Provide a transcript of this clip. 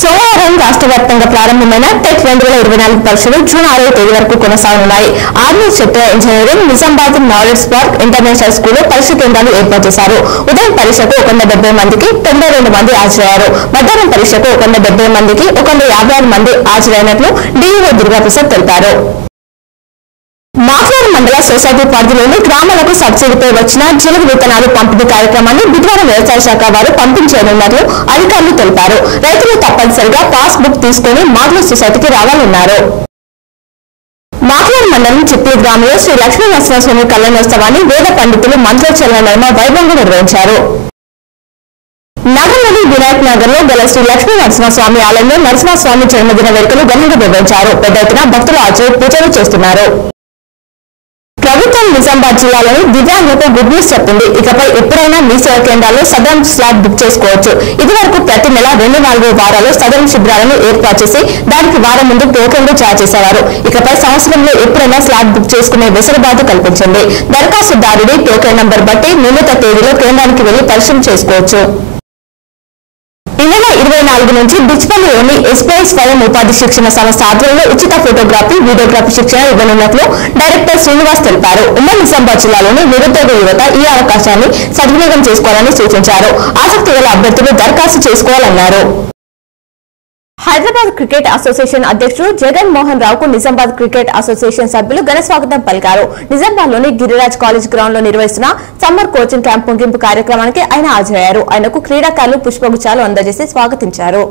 సోమవారం రాష్ట్ర వ్యాప్తంగా ప్రారంభమైన టెట్ 2024 పరీక్షలు జూన్ 6వ తేదీ వరకు కొనసాగనున్నాయి. Army sector engineering Nizamabad knowledge park international స్కూల్లో పరీక్ష కేంద్రాలు ఏర్పాటు చేశారు. ఉదయం పరీక్షకు 170 మందికి 92 మంది హాజరయ్యారు. మధ్యాహ్నం పరీక్షకు 170 మందికి 156 మంది హాజరైనట్లు డీఈఓ దుర్గాప్రసాద్ తెలిపారు. మాట్లాడు మండల సొసైటీ పరిధిలోని గ్రామాలకు సబ్సిడీపై వచ్చిన జీలక విత్తనాలు పంపిణీ కార్యక్రమాన్ని బుధవారం వ్యవసాయ శాఖ వారు పంపించనున్నట్లు అధికారులు తెలిపారు. రైతులు తప్పనిసరిగా పాస్ బుక్ తీసుకుని మాట్లాడు సొసైటీకి రావాలన్నారు. మాట్లాడు మండలం చిప్పి గ్రామంలో శ్రీ లక్ష్మీ నరసింహస్వామి కళ్యాణోత్సవాన్ని వేద పండితులు మంత్రోచ్చరణ నడుమ వైభవంగా నిర్వహించారు. నగరంలోని వినాయక్ నగర్ లో గల శ్రీ లక్ష్మీ నరసింహస్వామి ఆలయంలో నరసింహస్వామి జన్మదిన వేడుకలు ఘనంగా నిర్వహించారు. పెద్ద ఎత్తున భక్తులు హాజరై పూజలు చేస్తున్నారు. ప్రభుత్వం నిజామాబాద్ జిల్లాలోని దివ్యాంగులకు గుడ్ న్యూస్ చెప్పింది. ఇకపై ఎప్పుడైనా మీ సేవా కేంద్రాల్లో సదరన్ స్లాట్ బుక్ చేసుకోవచ్చు. ఇదివరకు ప్రతి నెల 2-4 వారాలు సదరన్ శిబిరాలను ఏర్పాటు చేసి దానికి వారం ముందు టోకెన్లు జారీ చేసేవారు. ఇకపై సంవత్సరంలో ఎప్పుడైనా స్లాట్ బుక్ చేసుకునే వెసులుబాటు కల్పించింది. దరఖాస్తుదారుడి టోకెన్ నంబర్ బట్టి నిర్ణీత తేదీలో కేంద్రానికి వెళ్లి పరిశీలన చేసుకోవచ్చు. ఈ నెల 24 నుంచి డిచ్పల్లిలోని ఎస్బీఐ స్వయం ఉపాధి శిక్షణ సంస్థ ఆధ్వర్యంలో ఉచిత ఫోటోగ్రఫీ, వీడియోగ్రఫీ శిక్షణ ఇవ్వనున్నట్లు డైరెక్టర్ శ్రీనివాస్ తెలిపారు. ఉమ్మడి నిజామాబాద్ జిల్లాలోని నిరుద్యోగ యువత ఈ అవకాశాన్ని సద్వినియోగం చేసుకోవాలని సూచించారు. ఆసక్తి గల అభ్యర్థులు దరఖాస్తు చేసుకోవాలన్నారు. హైదరాబాద్ క్రికెట్ అసోసియేషన్ అధ్యక్షుడు జగన్ మోహన్ రావుకు నిజామాబాద్ క్రికెట్ అసోసియేషన్ సభ్యులు ఘన స్వాగతం పలికారు. నిజామాబాద్ లోని గిరిరాజ్ కాలేజ్ గ్రౌండ్ లో నిర్వహిస్తున్న సమ్మర్ కోచింగ్ క్యాంప్ ముగింపు కార్యక్రమానికి ఆయన హాజరయ్యారు. ఆయనకు క్రీడాకారులు పుష్పగుచ్చాలు అందజేసి స్వాగతించారు.